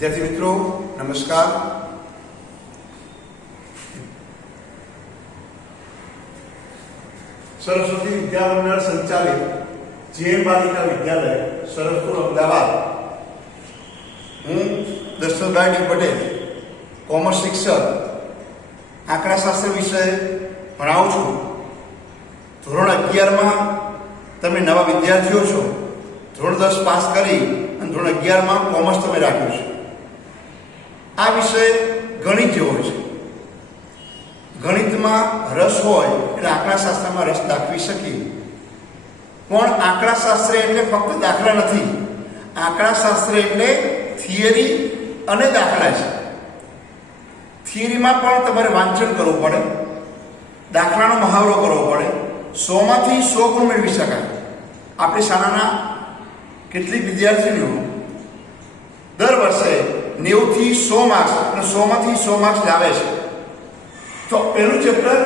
विद्यार्थी मित्रों नमस्कार। सरस्वती विद्या मंडल संचालित जेएम बालिका विद्यालय सरसपुर अमदावाद हूँ दशरथभाई डी पटेल कॉमर्स शिक्षक आंकड़ाशास्त्र विषय भणावुं छुं। धोरण 11 में तमे नवा विद्यार्थीओ छो। धोरण 10 पास करी अने धोरण 11 में कॉमर्स तमे राख्युं छे। आ विषय गणित जेवो छे। गणित में रस होय એટલે आंकड़ाशास्त्र में रस दाखवी शकीए। पण आंकड़ाशास्त्र એટલે फक्त दाखला નથી। आंकड़ाशास्त्र એટલે थियरी અને દાખલા છે। थियरीમાં પણ તમારે વાંચન કરવું પડે, દાખલાનો મહાવરો કરવો પડે, 100 માંથી 100 ગુણ મેળવી શકાય। આપણી શાળાના કેટલીક વિદ્યાર્થીઓ દર વર્ષે 90 થી 100 માર્ક્સ અને 100 માંથી 100 માર્ક્સ લાવે છે। તો પહેલું ચેપ્ટર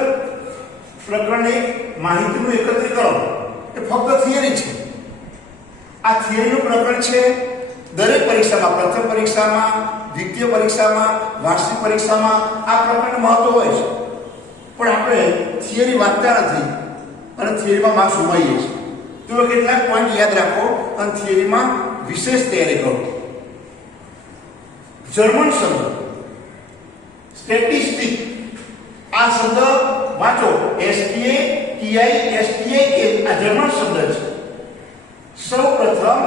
પ્રકરણ 1 માહિતીનું એકત્રીકરણ એ ફક્ત થિયરી છે। આ થિયરીનું પ્રકરણ છે દરેક પરીક્ષામાં, પ્રથમ પરીક્ષામાં, દ્વિતીય પરીક્ષામાં, વાર્ષિક પરીક્ષામાં આ પ્રકરણનું મહત્વ હોય છે। પણ આપણે થિયરી વાંચતા નથી અને થિયરીમાં માર્ક્સ ઉમાઈએ છીએ। તો કેટલાક પોઈન્ટ યાદ રાખો અને થિયરીમાં વિશેષ તૈયારી કરો। જર્મન શબ્દ સ્ટેટિસ્ટિક, આ શબ્દ વાંચો, STATISTIK આ જર્મન શબ્દ છે। સૌપ્રથમ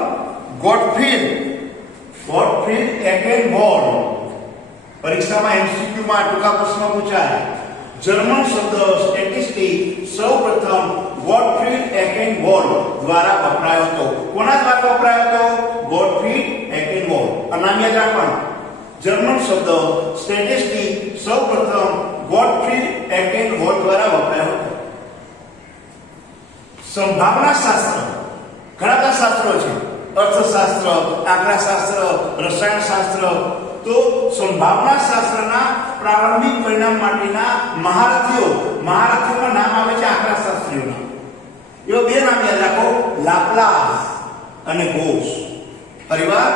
ગોટફ્રીડ એકેનબોર્ન પરીક્ષામાં MCQ માં ટૂંકા પ્રશ્ન પૂછાય। જર્મન શબ્દ સ્ટેટિસ્ટિક સૌપ્રથમ ગોટફ્રીડ એકેનબોર્ન દ્વારા વપરાયો હતો। કોના દ્વારા વપરાયો હતો? ગોટફ્રીડ એકેનબોર્ન। નામ યાદ રાખવાનું। જર્મન શબ્દ સ્ટેટિસ્ટિક સૌપ્રથમ ગોટફ્રીડ એકેનબોર્ન દ્વારા વપરાયો હતો। સંભાવના શાસ્ત્ર ઘણા બધા શાસ્ત્રો છે, અર્થશાસ્ત્ર, આંકડાશાસ્ત્ર, રસાયણશાસ્ત્ર। તો સંભાવના શાસ્ત્રના પ્રારંભિક પરિણામ માટેના મહારથીઓના નામ આવે છે આંકડાશાસ્ત્રીઓના। એવા બે નામ યાદ રાખો, લાપ્લાસ અને ગોસ। ફરીવાર,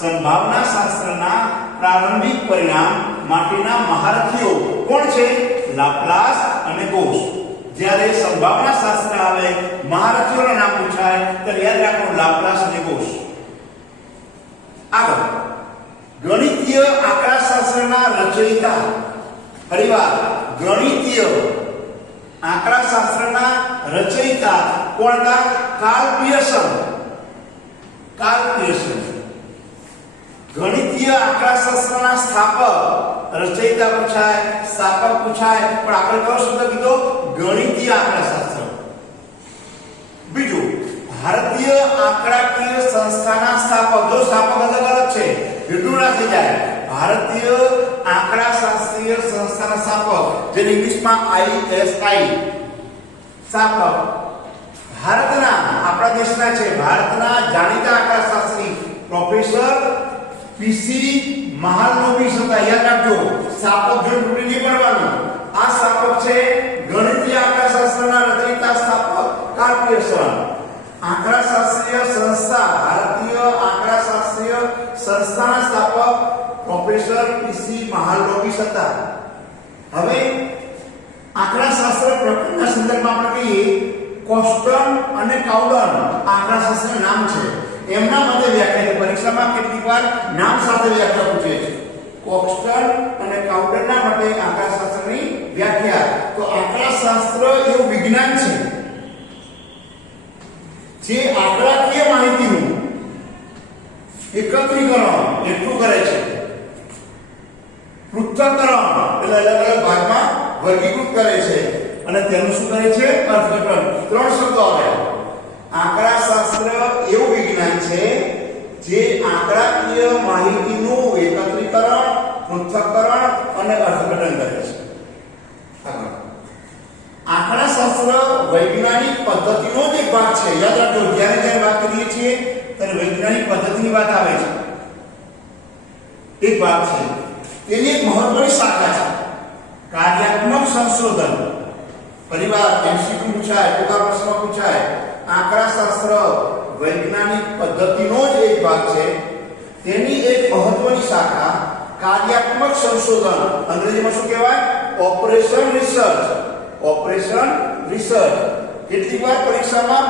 સંભાવના શાસ્ત્રના પ્રારંભિક પરિણામ માટેના મહારથીઓ કોણ છે? લાપ્લાસ અને ગોસ। જ્યારે સંભાવના શાસ્ત્ર આવે, મહારથીઓના નામ પૂછાય ત્યારે યાદ રાખો લાપ્લાસ અને ગોસ। આગળ ગણિતીય આંકડાશાસ્ત્રના રચયિતા, ફરીવાર ગણિતીય આંકડાશાસ્ત્રના રચયિતા કોણ હતા? Karl Pearson. ગણિતીય આંકડાશાસ્ત્રના સ્થાપક, રચયિતા પૂછાય, સ્થાપક પૂછાય, પણ આપણે કયો શબ્દ કીધો? ગણિતીય આંકડાશાસ્ત્ર। બીજું, ભારતીય આંકડાકીય સંસ્થાના સ્થાપક। જો સ્થાપક અલગ અલગ છે, વિધું ના થઈ જાય। ભારતીય આંકડાશાસ્ત્રીય સંસ્થાના સ્થાપક, જેને ઇંગ્લિશમાં ISI સ્થાપક। ભારતના, આપણા દેશના છે, ભારતના જાણીતા આંકડાશાસ્ત્રી પ્રોફેસર PC મહાલનોબિસ હતા। યાદ રાખજો, સ્થાપક જો તૂટી નહીં પડવાનું। આ સ્થાપક છે ગણિતીય આંકડાશાસ્ત્રના રચયિતા સ્થાપક કાર્લ પિયર્સન। આંકડાશાસ્ત્રીય સંસ્થા, ભારતીય આંકડાશાસ્ત્રીય સંસ્થાના સ્થાપક પ્રોફેસર PC મહાલનોબિસ હતા। હવે આંકડાશાસ્ત્ર પ્રકરણના સંદર્ભમાં આપણે કહીએ, કોસ્ટન અને કાઉડન આંકડાશાસ્ત્રના નામ છે। એમના મતે વ્યાખ્યા, પરીક્ષામાં કેટલીકવાર નામ સાથે વ્યાખ્યા પૂછે છે। કોસ્ટન અને કાઉડનના મતે આંકડાશાસ્ત્રની વ્યાખ્યા, તો આંકડાશાસ્ત્ર એવું વિજ્ઞાન છે જે આંકડાકીય માહિતીનું એકત્રીકરણ એટલું કરે છે, પૃથ્થકરણ એટલે અલગ અલગ ભાગમાં વર્ગીકૃત કરે છે, અને તેનું શું કરે છે? અર્થઘટન। ત્રણ શબ્દો આવે। આંકડાશાસ્ત્ર એવું વિજ્ઞાન છે જે આંકડાકીય માહિતીનું એકત્રીકરણ, પૃથ્થકરણ અને અર્થઘટન કરે છે। આંકડાશાસ્ત્ર વૈજ્ઞાનિક પદ્ધતિનો જ એક ભાગ છે। યાદ રાખજો, જ્યારે વાત કરીએ છીએ ત્યારે વૈજ્ઞાનિક પદ્ધતિની વાત આવે છે, એક ભાગ છે। તેની એક મહત્વની શાખા છે કાર્યાત્મક સંશોધન। ફરીવાર MCQ પૂછાય, ટૂંકા પ્રશ્ન પૂછાય। આંકડાશાસ્ત્ર વૈજ્ઞાનિક પદ્ધતિનો જ એક ભાગ છે। તેની એક મહત્વની શાખા કાર્યાત્મક સંશોધન, અંગ્રેજીમાં શું કહેવાય? Operation research. Operation research. કેટલીક વાર પરીક્ષામાં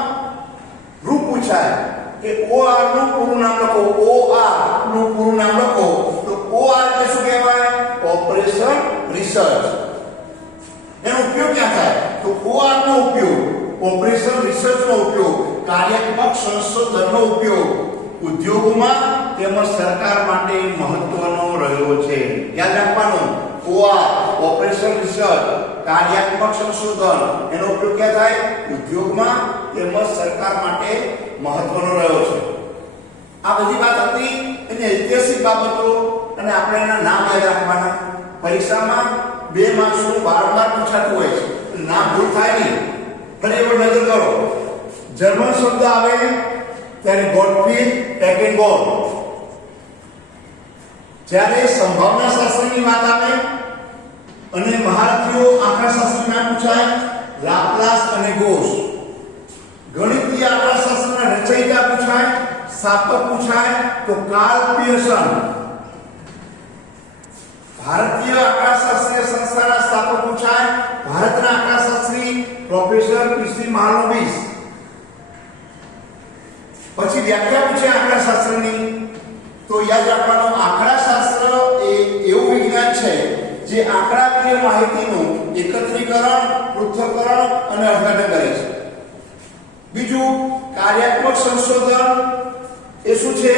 રૂપ પૂછાય કે OR નું પૂરું નામ લખો. OR નું પૂરું નામ લખો. તો OR એટલે શું કહેવાય? Operation research. એનો ઉપયોગ ક્યાં થાય? તો OR નો ઉપયોગ, ઓપરેશન રિસર્ચ નો ઉપયોગ, કાર્યાત્મક સંશોધનનો ઉપયોગ ઉદ્યોગોમાં તેમજ સરકાર માટે મહત્વનો રહ્યો છે. યાદ રાખવાનું, OR ઓપરેશન રિસર્ચ, કાર્યાત્મક સંશોધન, એનો ઉપયોગ ક્યાં થાય? ઉદ્યોગમાં તેમજ સરકાર માટે મહત્વનો રહ્યો છે. આ બધી વાત હતી એની ઐતિહાસિક બાબતો, અને આપણે એના નામ યાદ રાખવાના. પરીક્ષામાં 2 માર્ક્સનું વારંવાર પૂછાતું હોય છે, નામ ભૂલ થાય નહીં. ફરી એકવાર નજર કરો. જર્મન શબ્દ આવે ત્યારે ગોટફ્રીડ ટેકેનબોમ. જ્યારે સંભાવના શાસ્ત્રની વાત આવે અને મહારથીઓ આંકડાશાસ્ત્રના નામ પૂછાય, લાપ્લાસ અને ગોસ. ગણિતીય આંકડાશાસ્ત્રના રચયિતા પૂછાય, સ્થાપક પૂછાય તો કાર્લ પિયર્સન. ભારતીય આંકડાશાસ્ત્રીય સંસ્થાના સ્થાપક પૂછાય, ભારતના આંકડાશાસ્ત્રી પ્રોફેસર પીસી મહાલનોબિસ. પછી વ્યાખ્યા પૂછે આંકડાશાસ્ત્રની, તો યાદ રાખવાનું, આંકડાશાસ્ત્ર એ એવું વિજ્ઞાન છે જે આંકડાકીય માહિતીનું એકત્રીકરણ, પૃથ્થકરણ અને અર્થઘટન કરે છે. બીજું, કાર્યાત્મક સંશોધન એ શું છે?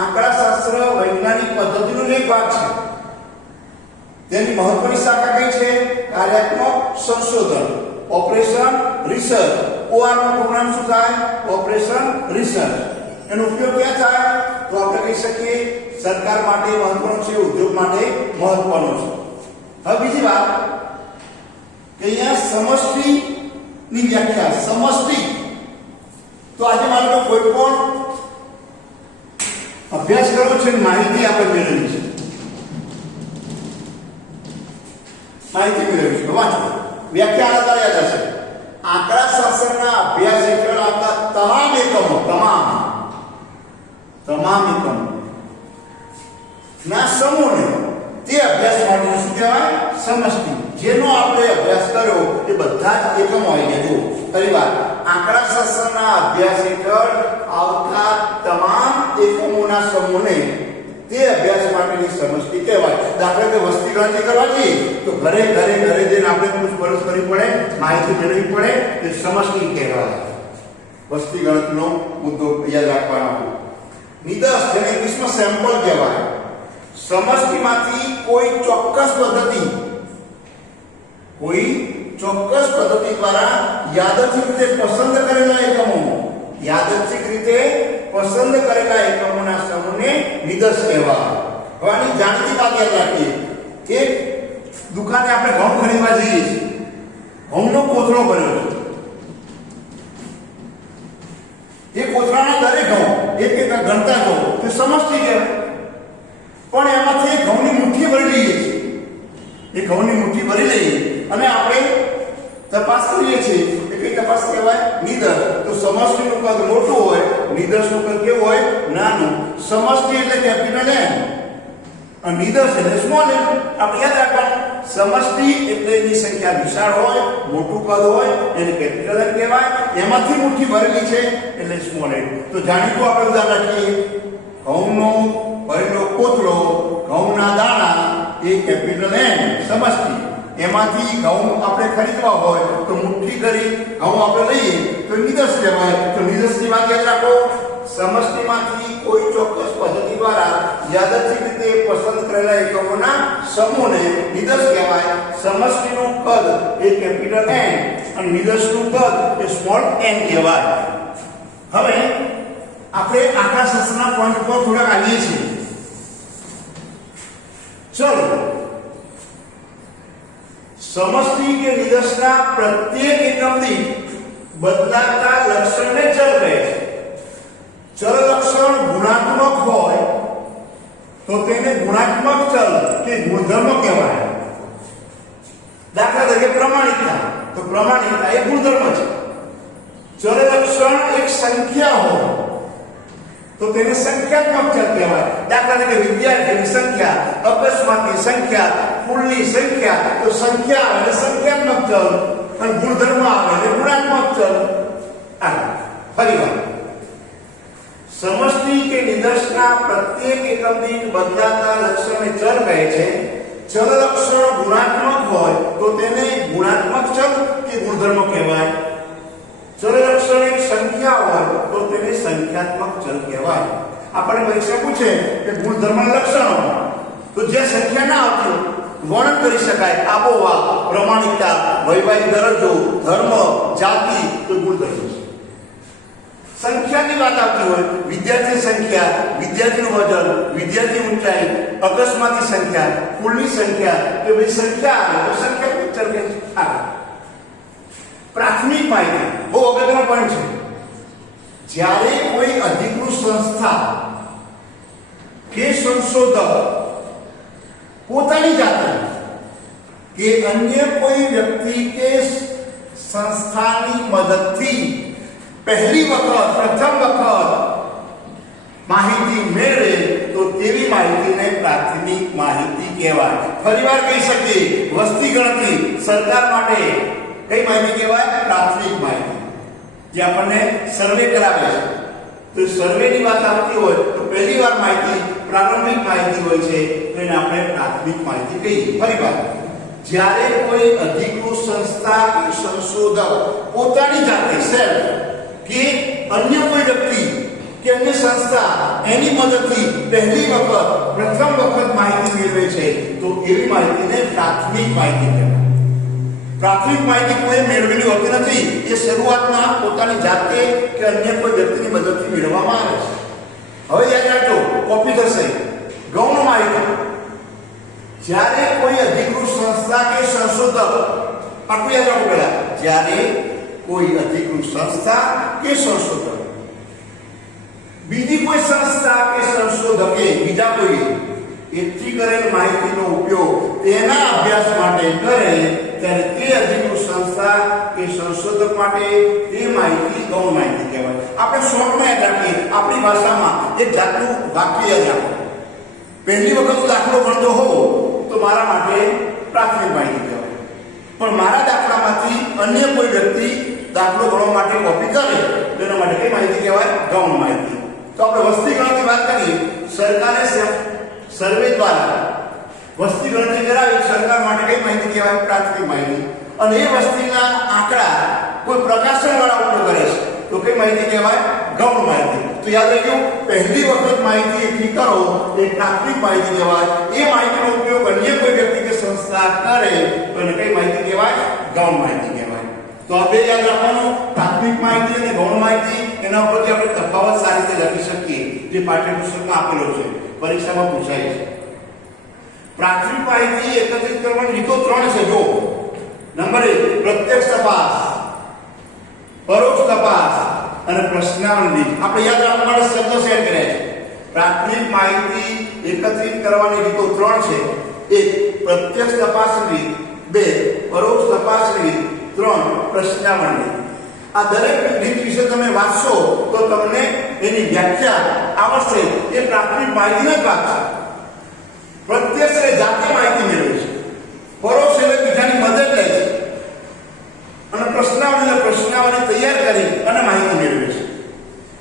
આંકડાશાસ્ત્ર વૈજ્ઞાનિક પદ્ધતિનો એક ભાગ છે. તેની મહત્વની શાખા કઈ છે? કાર્યાત્મક સંશોધન, ઓપરેશન રિસર્ચ. OR નું પૂરું નામ શું થાય? Operation research. એનો ઉપયોગ ક્યાં થાય? તો આપણે કહી શકીએ સરકાર માટે મહત્વનો છે, ઉદ્યોગ માટે મહત્વનો છે. હવે બીજી વાત કે અહીંયા સમષ્ટિની વ્યાખ્યા. સમષ્ટિ તો આજે માનો કે કોઈ પણ અભ્યાસ કરવો છે, માહિતી આપણે મેળવવી છે, માહિતી મેળવવી છે. વાંચો, વ્યાખ્યા આધાર યાદ હશે. આંકડાશાસ્ત્રના અભ્યાસ હેઠળ આવતા તમામ એકમો, તમામ એકમો ના સમૂહને તે અભ્યાસ માટે શું કહેવાય? સમષ્ટિ. જેનો આપણે અભ્યાસ કર્યો એ બધા જ એકમો આવી ગયા. જુઓ ફરી વાર, આંકડાશાસ્ત્રના અભ્યાસ હેઠળ આવતા તમામ એકમોના સમૂહને તે અભ્યાસ માટેની સમષ્ટિ કહેવાય. દાખલા કે વસ્તી ગણતરી કરવા જઈએ તો ઘરે જઈને આપણે પૂછપરછ કરવી પડે, માહિતી મેળવવી પડે, તે સમષ્ટિ કહેવાય. વસ્તી ગણતરીનો મુદ્દો યાદ રાખવાનો. નિદર્શ, જેને ઇંગ્લિશમાં સેમ્પલ કહેવાય. સમષ્ટિમાંથી કોઈ ચોક્કસ પદ્ધતિ દ્વારા યાદચ્છિક રીતે પસંદ કરેલા એકમોના સમૂહને નિદર્શ કહેવાય. હવે આની જાણીતી વાત યાદ રાખીએ. એક દુકાને આપણે ઘઉં ખરીદવા જઈએ છીએ, ઘઉંનો કોથળો ભર્યો છે. એ કોથળાના દરેક ઘઉં એક ગણતા ઘઉં તે સમષ્ટિ કહેવાય. પણ એમાંથી એક ઘઉંની મુઠ્ઠી ભરી લઈએ છીએ. એ ઘઉંની મુઠ્ઠી ભરી લઈએ અને આપણે તપાસ કરીએ છીએ. એ કઈ તપાસ કહેવાય? નિદર્શ. તો સમષ્ટિનું કદ મોટું હોય, નિદર્શનું કદ કેવું હોય? નાનું. સમષ્ટિ એટલે કેપિટલ M અને નિદર્શ એટલે સ્મોલ m. આપણે યાદ રાખવાનું, સમષ્ટિ એટલે એની સંખ્યા વિશાળ હોય, મોટું કદ હોય, એને કેપિટલ M કહેવાય. એમાંથી મુઠ્ઠી ભરેલી છે એટલે સ્મોલ m. તો જાણીતું આપણે ઉદાહરણ રાખીએ. ઘઉંનો ભરેલો કોથળો, ઘઉંના દાણા એ કેપિટલ M સમષ્ટિ. એમાંથી ઘઉં આપણે ખરીદવા હોય તો મુઠ્ઠી કરી ઘઉં આપણે લઈએ તો નિદર્શ કહેવાય. તો નિદર્શની વાત યાદ રાખો. સમષ્ટિમાંથી કોઈ ચોક્કસ પદ્ધતિ દ્વારા યાદચ્છિક રીતે પસંદ કરેલા એકમોના સમૂહને નિદર્શ કહેવાય. સમષ્ટિનું કદ એ કેપિટલ M અને નિદર્શનું કદ એ સ્મોલ n કહેવાય. હવે આપણે આંકડાશાસ્ત્રના પોઈન્ટ પર થોડા આવીએ છીએ. ચલો, સમષ્ટિ કે નિદર્શના પ્રત્યેક એકમ દીઠ બદલાતા લક્ષણને ચલ કહે છે. ચલ લક્ષણ ગુણાત્મક હોય તો તેને ગુણાત્મક ચલ કે ગુણધર્મ કહેવાય. દાખલા તરીકે પ્રમાણિકતા, તો પ્રમાણિકતા એ ગુણધર્મ છે. ચલ લક્ષણ એક સંખ્યા હોય તો તેને સંખ્યાત્મક ચલ કહેવાય. દાખલા તરીકે વિદ્યાર્થીની સંખ્યા, અકસ્માતની સંખ્યા, ફૂલની સંખ્યા, તો સંખ્યા અને સંખ્યાત્મક ચલ અને ગુણધર્મ આવે એટલે ગુણાત્મક ચલ. ફરીવાર સમષ્ટિ કે નિદર્શના પ્રત્યેક એકમ દીઠ બદલાતા લક્ષણને ચલ કહે છે. ચલ લક્ષણ ગુણાત્મક હોય તો તેને ગુણાત્મક ચલ કે ગુણધર્મ કહેવાય. ચલ લક્ષણ એક સંખ્યા હોય તો તેને સંખ્યાત્મક ચલ કહેવાય. આપણે પરીક્ષા પૂછે કે ગુણધર્મ લક્ષણો, તો જે સંખ્યા ના આવતી વર્ણન કરી શકાય, આબોહવા, પ્રમાણિકતા, વૈવાહિક દરજ્જો, ધર્મ, જાતિ, તો ગુણધર્મ છે. સંખ્યાની વાત આવતી હોય, વિદ્યાર્થી સંખ્યા, વિદ્યાર્થીનું વજન, વિદ્યાર્થી ઊંચાઈ, અકસ્માતની સંખ્યા, ફૂલની સંખ્યા, તો બે સંખ્યા આવે તો સંખ્યા ચલ કે આવે. પ્રાથમિક માહિતી બહુ અગત્યનો પોઈન્ટ છે. જ્યારે કોઈ અધિકૃત સંસ્થા કે સંશોધક પોતાની જાતે કે અન્ય કોઈ વ્યક્તિ કે સંસ્થાની મદદથી પહેલી વખત, પ્રથમ વખત માહિતી મેળવે તો તેવી માહિતીને પ્રાથમિક માહિતી કહેવાય. ફરીવાર કહી શકીએ, વસ્તી ગણતરી સરકાર માટે કઈ માહિતી કહેવાય? પ્રાથમિક માહિતી. જે આપણને સર્વે કરાવે છે, તો સર્વેની વાત આવતી હોય તો પહેલી વાર માહિતી પ્રારંભિક માહિતી હોય છે, તો એને આપણે પ્રાથમિક માહિતી કહીએ. ફરીવાર, જ્યારે કોઈ અધિકૃત સંસ્થા કે સંશોધક પોતાની જાતે સેલ્ફ કે અન્ય કોઈ વ્યક્તિ કે અન્ય સંસ્થા એની મદદથી પહેલી વખત, પ્રથમ વખત માહિતી મેળવે છે તો એવી માહિતીને પ્રાથમિક માહિતી કહેવાય. પ્રાથમિક માહિતી કોઈ મેળવેલી હોતી નથી, એ શરૂઆતમાં પોતાની જાતે કે અન્ય કોઈ વ્યક્તિની મદદથી મેળવવામાં આવે છે. હવે યાદ રાખજો, કોપી થશે. ગૌણ માહિતી, જ્યારે કોઈ અધિકૃત સંસ્થા કે સંશોધક, આટલું યાદ રાખો પહેલા, જ્યારે કોઈ અધિકૃત સંસ્થા કે સંશોધક બીજી કોઈ સંસ્થા કે સંશોધકે બીજા કોઈ એકઠી કરેલ માહિતીનો ઉપયોગ તેના અભ્યાસ માટે કરે ત્યારે તે અધિકૃત સંસ્થા કે સંશોધક માટે તે માહિતી ગૌણ માહિતી કહેવાય. આપણે શોર્ટમાં યાદ રાખીએ, આપણી ભાષામાં એક જાતનું વાક્ય યાદ રાખો. પહેલી વખત દાખલો ગણતો હોઉં તો મારા માટે પ્રાથમિક માહિતી કહેવાય, પણ મારા દાખલામાંથી અન્ય કોઈ વ્યક્તિ દાખલો ગણવા માટે કોપી કરે તો એના માટે કઈ માહિતી કહેવાય? ગૌણ માહિતી. તો આપણે વસ્તી ગણતરી વાત કરીએ, સરકારે સર્વે દ્વારા વસ્તી ગણતરી કરાવી, સરકાર માટે કઈ માહિતી કહેવાય? પ્રાથમિક માહિતી. અને એ વસ્તીના આંકડા કોઈ પ્રકાશન વાળા ઉપયોગ કરે છે તો કઈ માહિતી કહેવાય? ગૌણ માહિતી. તો યાદ રાખજો, પહેલી વખત માહિતી એકઠી કરો એ પ્રાથમિક માહિતી કહેવાય. એ માહિતીનો ઉપયોગ અન્ય કોઈ વ્યક્તિ કે સંસ્થા કરે તો એને કઈ માહિતી કહેવાય? ગૌણ માહિતી કહેવાય. તો આ બે યાદ રાખવાનું, પ્રાથમિક માહિતી અને ગૌણ માહિતી. એના ઉપરથી આપણે તફાવત સારી રીતે લખી શકીએ, જે પાઠ્યપુસ્તકમાં આપેલો છે, પરીક્ષામાં પૂછાય છે. પ્રાથમિક માહિતી એકત્રિત કરવાની રીતો 3 છે. જો નંબર 1 પ્રત્યક્ષ તપાસ, પરોક્ષ તપાસ અને પ્રશ્નાવલી. આપણે યાદ રાખવા માટે શબ્દો શેર કર્યા છે. પ્રાથમિક માહિતી એકત્રિત કરવાની રીતો 3 છે. 1 પ્રત્યક્ષ તપાસની રીત, 2 પરોક્ષ તપાસની રીત, 3 પ્રશ્નાવલી. આ દરેક રીત વિશે તમે વાંચશો તો તમને એની વ્યાખ્યા આવશે. એ પ્રાથમિક માહિતીનો જ ભાગ છે. પ્રત્યક્ષ એટલે જાતે માહિતી મેળવે છે, પરોક્ષ એટલે બીજાની મદદ લે છે, અને પ્રશ્નાવલી એટલે પ્રશ્નાવલી તૈયાર કરી અને માહિતી મેળવે છે.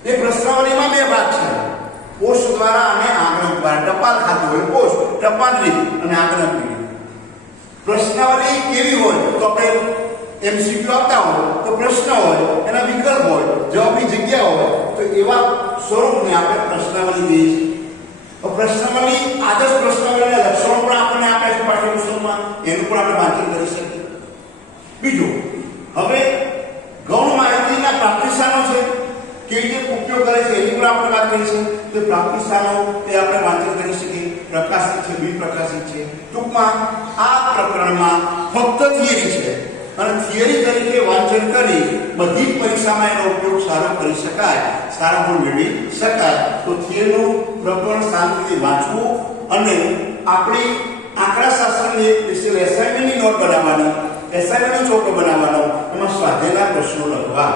એ પ્રશ્નાવલીમાં 2 ભાગ છે, પોસ્ટ દ્વારા અને આંકડો દ્વારા. ટપાલ ખાતું હોય પોસ્ટ, ટપાલ રીત અને આંકડો રીત. પ્રશ્નાવલી કેવી હોય તો આપણે MCQ આપતા હોય તો પ્રશ્ન હોય, એના વિકલ્પ હોય, જવાબની જગ્યા હોય, તો એવા સ્વરૂપને આપણે પ્રશ્નાવલી કહીએ છીએ. પ્રશ્નાવલી, આદર્શ પ્રશ્નાવલીના લક્ષણો પણ આપણને આપ્યા છે પાઠ્યપુસ્તકમાં, એનું પણ આપણે વાંચન કરી શકીએ. બીજું, હવે ગૌણ માહિતીના પ્રાપ્તિસ્થાનો છે, કેવી રીતે ઉપયોગ કરે છે એની પણ આપણે વાત કરીશું. તો પ્રાપ્તિસ્થાનો એ આપણે વાંચન કરી શકીએ. પ્રકાશિત છે, બિનપ્રકાશિત છે. ટૂંકમાં આ પ્રકરણમાં ફક્ત થિયરી છે, અને થિયરી તરીકે વાંચન કરી બધી પરીક્ષામાં એનો ઉપયોગ સારો કરી શકાય, સારા ગુણ મેળવી શકાય. તો થિયરીનું પ્રકરણ શાંતિથી વાંચવું અને આપણી આંકડાશાસ્ત્રની એસાઇનમેન્ટની નોટ બનાવવાની, એસાઇનમેન્ટનો ચોપડો બનાવવાનો, એમાં સ્વાધ્યાયના પ્રશ્નો લખવા.